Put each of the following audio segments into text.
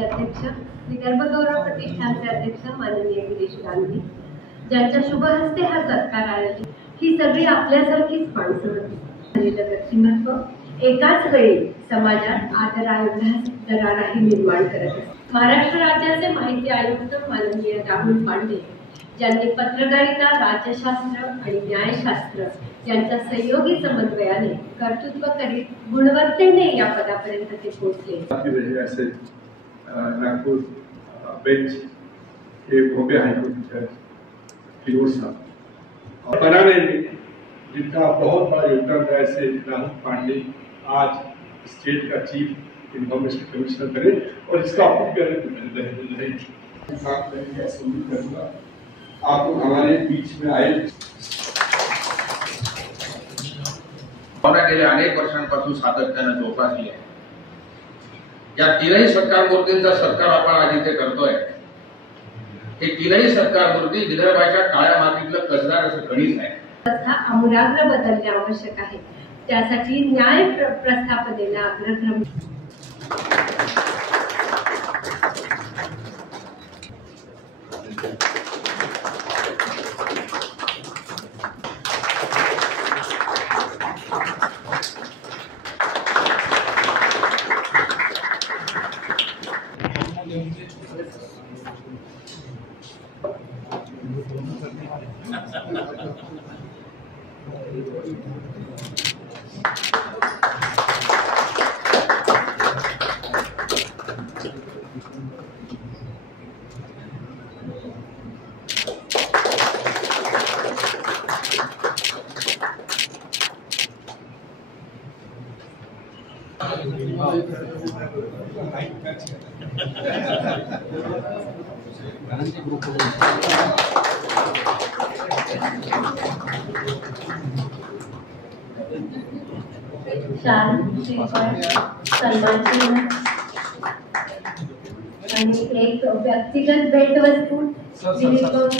अध्यक्ष विदर्भ गौरव प्रतिष्ठानचे अध्यक्ष माननीय गिरीश गांधी, ज्यांच्या शुभ हस्ते हा सत्कार आयोजित, ही सगळी आपल्यासारखीच माणसं होती. व्यक्तिमत्व एकाच वेळी समाजात आदराभिलाष दराराही निर्माण करत असते. महाराष्ट्र राज्याचे माहिती आयुक्त माननीय राहुल पांडे, ज्यांनी पत्रकारिता, राज्यशास्त्र आणि न्यायशास्त्र यांच्या सहयोगी समन्वयाने कर्तृत्व करीत गुणवत्तेने या पदापर्यंत ते पोहोचले. नागपुर बेंच के बॉम्बे हाईकोर्ट जज फिरोज साहब बनाने में जिनका बहुत बड़ा योगदान रहा है, राहुल पांडे आज स्टेट का चीफ इंफॉर्मेशन कमिश्नर करे और इसका आप लोग हमारे बीच में आए. गेल्या अनेक वर्षांपासून सातत्याने जोपासली आहे. या तीनही सत्कार मूर्तींचा सत्कार आपण आज इथे करतोय. हे तीनही सत्कार मूर्ती विदर्भाच्या काळ्या मातीतलं कसदार असं गणित आहे. आमूलाग्र बदलणे आवश्यक आहे. त्यासाठी न्याय प्रस्थापनेला अग्रक्रम सन्मान आणि एक व्यक्तिगत भेटवस्तू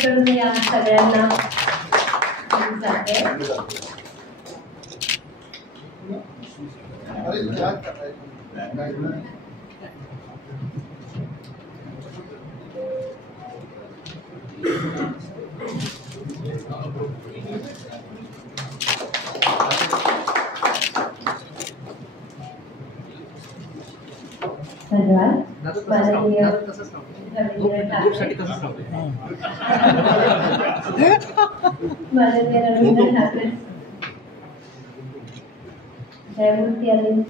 करून या सगळ्यांना माननीय रवींद्र ठाकरे जयमूर्ती अरविंद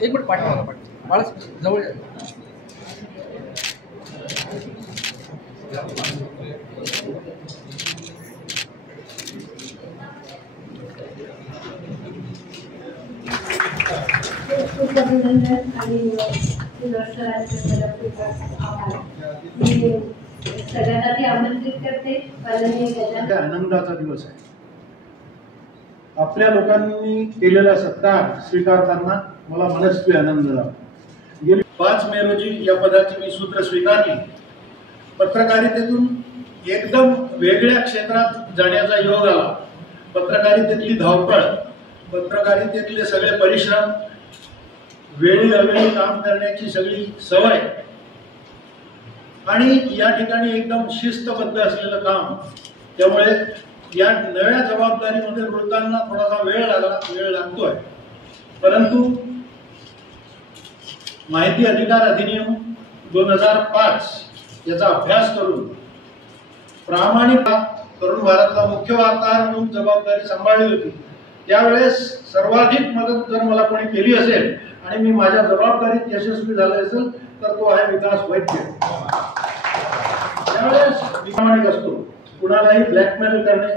एक मिनिट पाठवा मला जवळ सगळ्यात आधी आमंत्रित करते. आनंदाचा दिवस आहे. आपल्या लोकांनी केलेला सत्कार स्वीकारताना मला मनस्वी आनंद झाला. गेली 5 मे रोजी या पदाची मी सूत्र स्वीकारली. पत्रकारितेतून एकदम वेगळ्या क्षेत्रात जाण्याचा योग आला. पत्रकारितेतली धावपळ, पत्रकारितेतले सगळे परिश्रम, वेळी अवेळी काम करण्याची सगळी सवय आणि या ठिकाणी एकदम शिस्तबद्ध असलेलं काम, त्यामुळे या नव्या जबाबदारीमध्ये रुळताना थोडासा वेळ लागतोय, परंतु माहिती अधिकार अधिनियम 2005 याचा अभ्यास करून प्रामाणिक तरुण भारतला मुख्य वार्ताहर म्हणून जबाबदारी सांभाळली होती। त्यावेळेस सर्वाधिक मदत जर मला कोणी केली असेल आणि मी माझ्या जबाबदारीत यशस्वी झालो असेल तर तो आहे विकास वैद्य। त्यावेळेस प्रामाणिक असतो, कुणालाही ब्लॅकमेल करणे,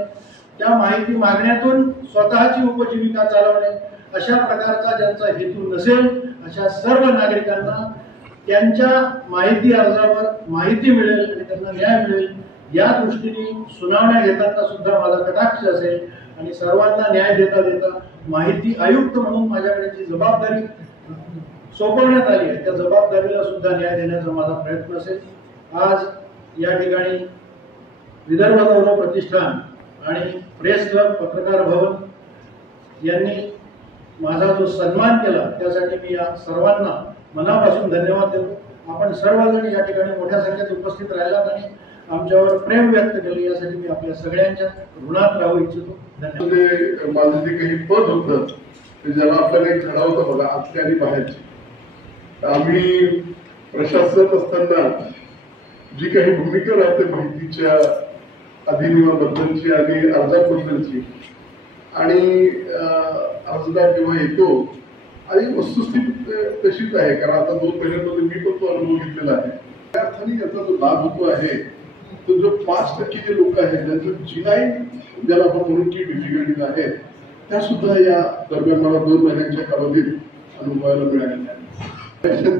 त्या माहिती मागण्यातून स्वतःची उपजीविका चालवणे अशा प्रकारचा ज्यांचा हेतू नसेल अशा सर्व नागरिकांना त्यांच्या माहिती अर्जावर माहिती मिळेल आणि त्यांना न्याय मिळेल या दृष्टीने सुनावण्या घेताना सुद्धा माझा कटाक्ष असेल आणि सर्वांना न्याय देता देता माहिती आयुक्त म्हणून माझ्याकडे जी जबाबदारी सोपवण्यात आली आहे त्या जबाबदारीला सुद्धा न्याय देण्याचा माझा प्रयत्न असेल। आज या ठिकाणी विदर्भ गौरव प्रतिष्ठान आणि प्रेस क्लब पत्रकार भवन यांनी माझा जो सन्मान केला त्यासाठी मी या सर्वांना मनापासून धन्यवाद देतो। आपण सर्वजण या ठिकाणी मोठ्या संख्येत उपस्थित राहिलात आणि आमच्यावर प्रेम व्यक्त केलं यासाठी मी आपल्या सगळ्यांच्या ऋणात राहू इच्छितो। धन्यवाद। माझं जे काही पद होतं ते ज्याला आपल्याला एक धडा होता बघा, आतल्या आणि बाहेरची। आम्ही प्रशासनात असताना जी काही भूमिका राहते माहितीच्या अधिनियमाबद्दलची आणि अर्जाबद्दलची आणि अर्जदार जेव्हा येतो आणि वस्तुस्थिती तशीच आहे, कारण आता 2 महिन्यांमध्ये मी पण तो अनुभव घेतलेला आहे। त्या अर्थाने याचा जो लाभ होतो आहे तो जो 5% जे लोक आहेत ज्यांचं जिनाई ज्याला आपण म्हणून की डिफिकल्टीज आहेत त्या सुद्धा या दरम्यान मला 2 महिन्यांच्या कालावधीत अनुभवायला मिळालेल्या आहेत।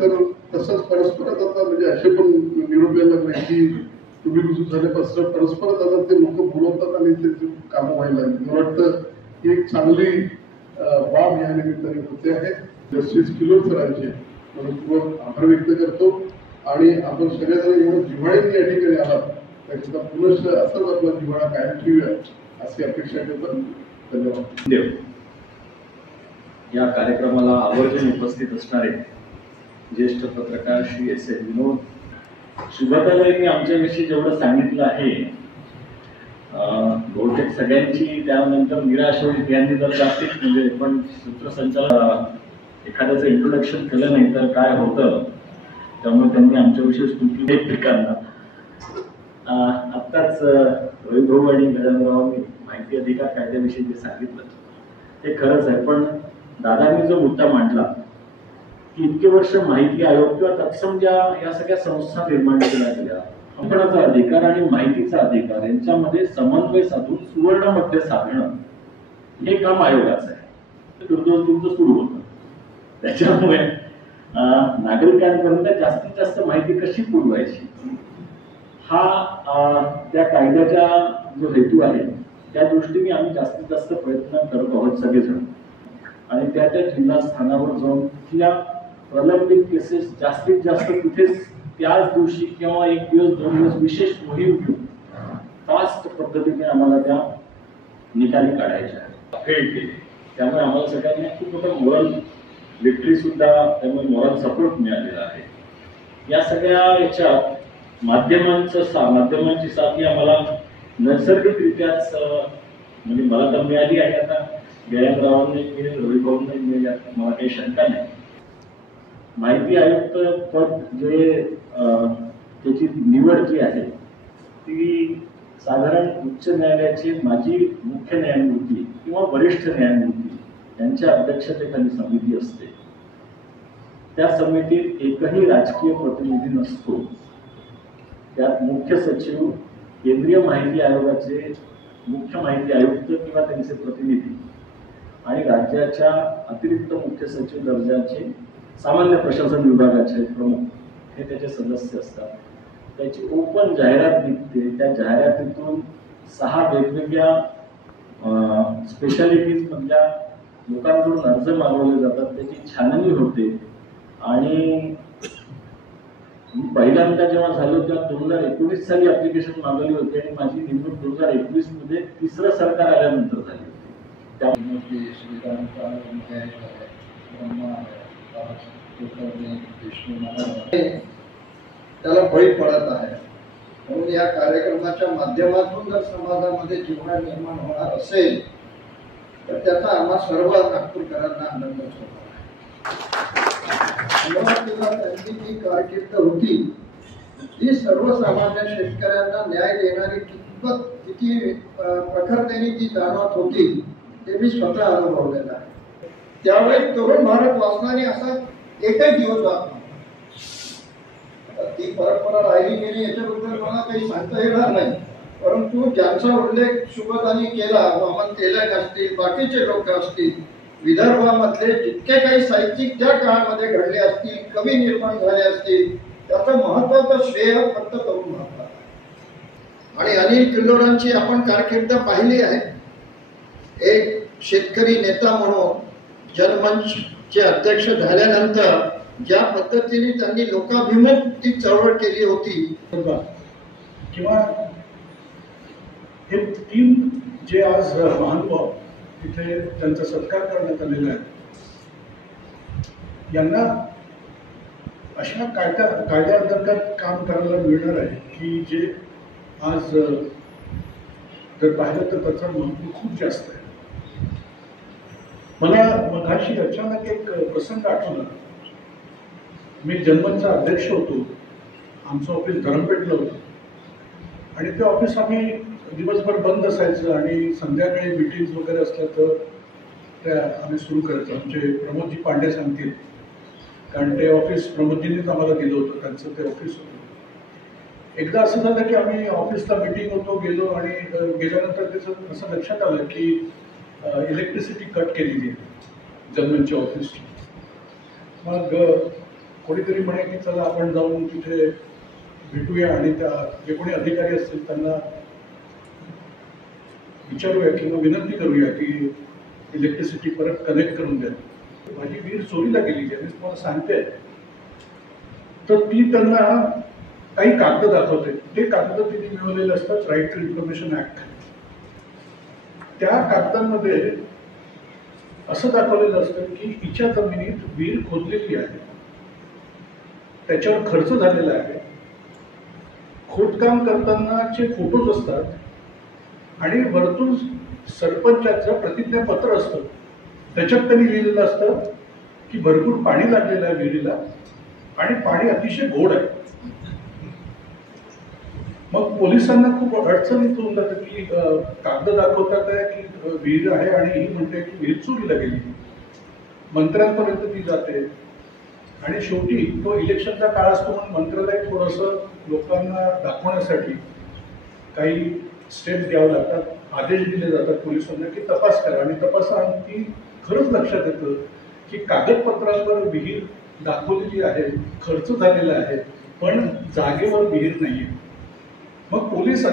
तर तसंच परस्परच आता म्हणजे असे पण निरोप यायला लागले की तुम्ही रुजू झाल्यापासून परस्परच आता ते लोक बोलवतात आणि त्यांची कामं व्हायला लागली। मला वाटतं ही एक चांगली बाब या निमित्ताने होते आहे। जस्टिस किलोर सरांचे मनपूर्वक आभार व्यक्त करतो आणि आपण सगळेजण एवढं जिव्हाळ्याने या ठिकाणी आलात त्याकरता पुनश्च असंच आपला जिव्हाळा कायम ठेवूया अशी अपेक्षा करतो। धन्यवाद। या कार्यक्रमाला आवर्जून उपस्थित असणारे ज्येष्ठ पत्रकार श्री S.N. विनोद, सुभाताबाईंनी आमच्याविषयी जेवढं सांगितलं आहे बहुतेक सगळ्यांची त्यानंतर निराश होईल यांनी जर जास्तीत म्हणजे पण सूत्रसंचालन एखाद्याचं इंट्रोडक्शन केलं नाही तर काय होतं, त्यामुळे त्यांनी आमच्याविषयी स्तुती ठिकाणा आत्ताच वैभव आणि गजाननरावांनी माहिती अधिकार कायद्याविषयी जे सांगितलं ते खरंच आहे। पण दादांनी जो मुद्दा मांडला की इतके वर्ष माहिती आयोग किंवा तत्सम ज्या या सगळ्या संस्था निर्माण केल्या गेल्या, आपणाचा अधिकार आणि माहितीचा अधिकार यांच्यामध्ये समन्वय साधून सुवर्ण मध्य साधणं हे काम आयोगाचं आहे। तुमचं सुरू होतं, त्याच्यामुळे नागरिकांपर्यंत जास्तीत जास्त माहिती कशी पुरवायची हा त्या कायद्याचा जो हेतू आहे त्या दृष्टीने आम्ही जास्तीत जास्त प्रयत्न करत आहोत सगळेजण। आणि त्या जिल्हा स्थानावर जाऊन तिथल्या प्रलंबित केसेस जास्तीत जास्त तिथेच त्याच दिवशी किंवा 1 दिवस 2 दिवस विशेष मोहीम घेऊन फास्ट पद्धतीने आम्हाला त्या निकाली काढायच्या फेड केली। त्यामुळे आम्हाला सगळ्यांना खूप मोठा मोरल विक्ट्री सुद्धा त्यामुळे मोरल सपोर्ट मिळालेला आहे। या सगळ्या याच्यात माध्यमांची साथ ही आम्हाला नैसर्गिकरित्याच म्हणजे मला तर मिळाली आहे। आता गजाननरावांनी मिळेल, रविभाऊंनी मिळेल यात मला काही शंका नाही। माहिती आयुक्त पद जे त्याची निवड जी आहे ती साधारण उच्च न्यायालयाचे माजी मुख्य न्यायमूर्ती किंवा वरिष्ठ न्यायमूर्ती यांच्या अध्यक्षतेखाली समिती असते। त्या समितीत एकही राजकीय प्रतिनिधी नसतो। त्यात मुख्य सचिव, केंद्रीय माहिती आयोगाचे मुख्य माहिती आयुक्त किंवा त्यांचे प्रतिनिधी आणि राज्याच्या अतिरिक्त मुख्य सचिव दर्जाचे सामान्य प्रशासन विभागाचे प्रमुख हे त्याचे सदस्य असतात। त्याची ओपन जाहिरात निघते, त्या जाहिरातीतून 6 वेगवेगळ्या स्पेशालिटीज मधल्या लोकांकडून अर्ज मागवले जातात, त्याची छाननी होते। आणि पहिल्यांदा जेव्हा झालं तेव्हा 2019 साली ऍप्लिकेशन मागवली होती आणि माझी निवडणूक 2021 मध्ये तिसरं सरकार आल्यानंतर झाली होती। त्याला बळी पडत आहे म्हणून या कार्यक्रमाच्या माध्यमातून जर समाजामध्ये जिव्हाळा निर्माण होणार असेल तर त्याचा आम्हा सर्व नागपूरकरांना आनंदच होणार आहे. त्यांची जी कारकीर्द होती ती सर्वसामान्य शेतकऱ्यांना न्याय देणारी किती प्रखरतेने ती जाणवत होती ते मी स्वतः अनुभवलेलं आहे. त्यावेळी तरुण भारत वाचनाने असा एकही दिवस जात नव्हता. ती परंपरा राहिली गेली याच्याबद्दल मला काही सांगता येणार नाही, परंतु ज्यांचा उल्लेख शुभदानी केला, वामन तेलंग असतील, बाकीचे लोक असतील, विदर्भामधले जितके काही साहित्यिक त्या काळामध्ये घडले असतील, कवी निर्माण झाले असतील, त्याचं महत्वाचं श्रेय फक्त तरुण भारतात. आणि अनिल किल्लोरांची आपण कारकीर्द पाहिली आहे. एक शेतकरी नेता म्हणून जनमंचचे अध्यक्ष झाल्यानंतर ज्या पद्धतीने त्यांनी लोकाभिमुख ती चळवळ केली होती किंवा हे 3 जे आज महानुभाव तिथे त्यांचा सत्कार करण्यात आलेला आहे, यांना अशा कायद्याअंतर्गत काम करायला मिळणार आहे की जे आज जर पाहिलं तर त्याचं महत्व खूप जास्त आहे. मला मगाशी अचानक एक प्रसंग आठवला. मी जनमनचा अध्यक्ष होतो. आमचं ऑफिस धरमपेठलं होतं आणि ते ऑफिस आम्ही दिवसभर बंद असायचं आणि संध्याकाळी मीटिंग्स वगैरे असल्या तर त्या आम्ही सुरू करायचो. आमचे प्रमोदजी पांडे सांगतील, कारण ते ऑफिस प्रमोदजींनीच आम्हाला दिलं होतं, त्यांचं ते ऑफिस होतं. एकदा असं झालं की आम्ही ऑफिसला मीटिंग होतो, गेलो आणि गेल्यानंतर त्याचं असं लक्षात आलं की इलेक्ट्रिसिटी कट केलेली आहे जनमनच्या ऑफिसची. मग कोणीतरी म्हणे की चला आपण जाऊन तिथे भेटूया आणि त्या जे कोणी अधिकारी असतील त्यांना विचारूया किंवा विनंती करूया की इलेक्ट्रिसिटी परत कनेक्ट करून द्या. माझी वीर चोरीला गेलेली आहे, मी तुम्हाला सांगते. तर ती त्यांना काही कागद दाखवते. ते कागद तिने मिळवलेले असतात राईट टू इन्फॉर्मेशन ऍक्ट. त्या कागदांमध्ये असं दाखवलेलं असतं की हिच्या जमिनीत विहीर खोदलेली आहे, त्याच्यावर खर्च झालेला आहे, खोदकाम करतानाचे फोटोज असतात आणि वरतून सरपंचाचं प्रतिज्ञापत्र असतं. त्याच्यात त्यांनी लिहिलेलं असतं की भरपूर पाणी लागलेलं आहे विहिरीला आणि पाणी अतिशय गोड आहे. मग पोलिसांना खूप अडचणीत होऊन जातं की कागद दाखवतात आहे की विहीर आहे आणि ही म्हणते की विहीर चोरीला गेली. मंत्र्यांपर्यंत ती जाते आणि शेवटी तो इलेक्शनचा काळ असतो म्हणून मंत्रालय थोडंसं लोकांना दाखवण्यासाठी काही स्टेप्स द्यावे लागतात, आदेश दिले जातात पोलिसांना की तपास करा. आणि तपासाअंती खरंच लक्षात येतं की कागदपत्रांवर विहीर दाखवलेली आहे, खर्च झालेला आहे, पण जागेवर विहीर नाहीये. मग पोलीस